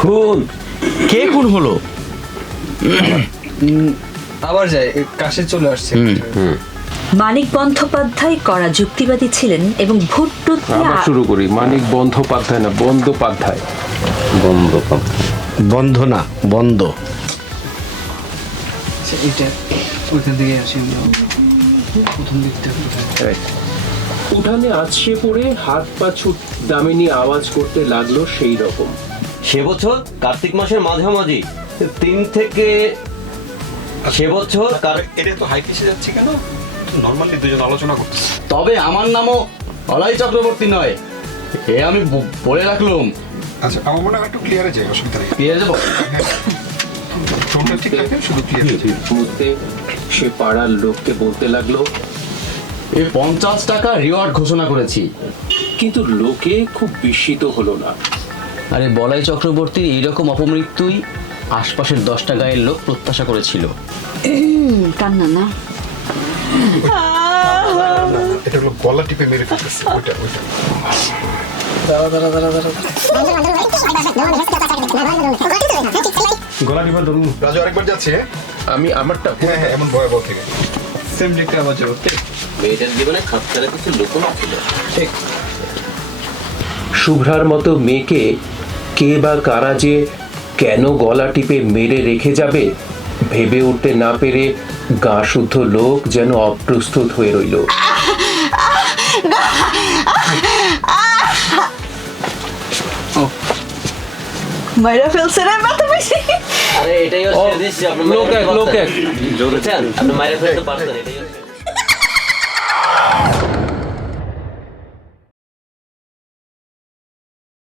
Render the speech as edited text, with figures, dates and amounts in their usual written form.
খুন? কে খুন হলো? আবার যায় কাশে চলে আসছে। মানিক বন্দ্যোপাধ্যায় কড়া যুক্তিবাদী ছিলেন এবং ভুট্টো আবার শুরু করি। মানিক বন্দ্যোপাধ্যায় না, বন্দ্যোপাধ্যায়। বন্ধ না, বন্ধ। আচ্ছা, এটা ওইখান থেকে আসি আমরা। প্রথম দিকটা উঠানে আছড়ে পড়ে হাত পা ছুট দামিনী আওয়াজ করতে লাগলো সেই রকম। সে বছর কার্তিক মাসের মাঝামাঝি 3 থেকে সে বছর এটা তো হাই পিচে যাচ্ছে কেন? নরমালি দুজন আলোচনা করতেছে। তবে আমার নামও অলাই চক্রবর্তী নয়, এ আমি বলে রাখলুম। আচ্ছা, আমার মনে হয় একটু ক্লিয়ারে যায়, অসুবিধা নেই। পেয়ে যাবো। টোনটা ঠিক রাখেন, শুধু ক্লিয়ার। মুহূর্তে সে পাড়ার লোককে বলতে লাগলো, এই 50 টাকা রিওয়ার্ড ঘোষণা করেছি। কিন্তু লোকে খুব বিস্মিত হলো না। আরে বলাই চক্রবর্তীর এইরকম অপমৃত্যুই আশপাশের 10টা গায়ের লোক প্রত্যাশা করেছিল। কান্না না। এটা হলো গলা টিপে মেরে ফেলতেছে। ওইটা গলা টিপা ধরুন। রাজু আরেকবার যাচ্ছে। আমি আমারটা হ্যাঁ হ্যাঁ, এমন ভয়াবহ থেকে। সেম দিকটা আবার যাবো। মেয়েটার জীবনে খাপছাড়া কিছু লুকোনো ছিল। শুভ্রার মতো মেয়েকে কে বা কারা যে কেন গলা টিপে মেরে রেখে যাবে ভেবে উঠতে না পেরে গা শুদ্ধ লোক যেন অপ্রস্তুত হয়ে রইল। মাইরা ফেলছে রে, ব্যথা পেয়েছি। আরে এটাই হচ্ছে জিনিস যে আপনি লোক এক জোরেছেন, আপনি মাইরে ফেলতে পারতেন, এটাই হচ্ছে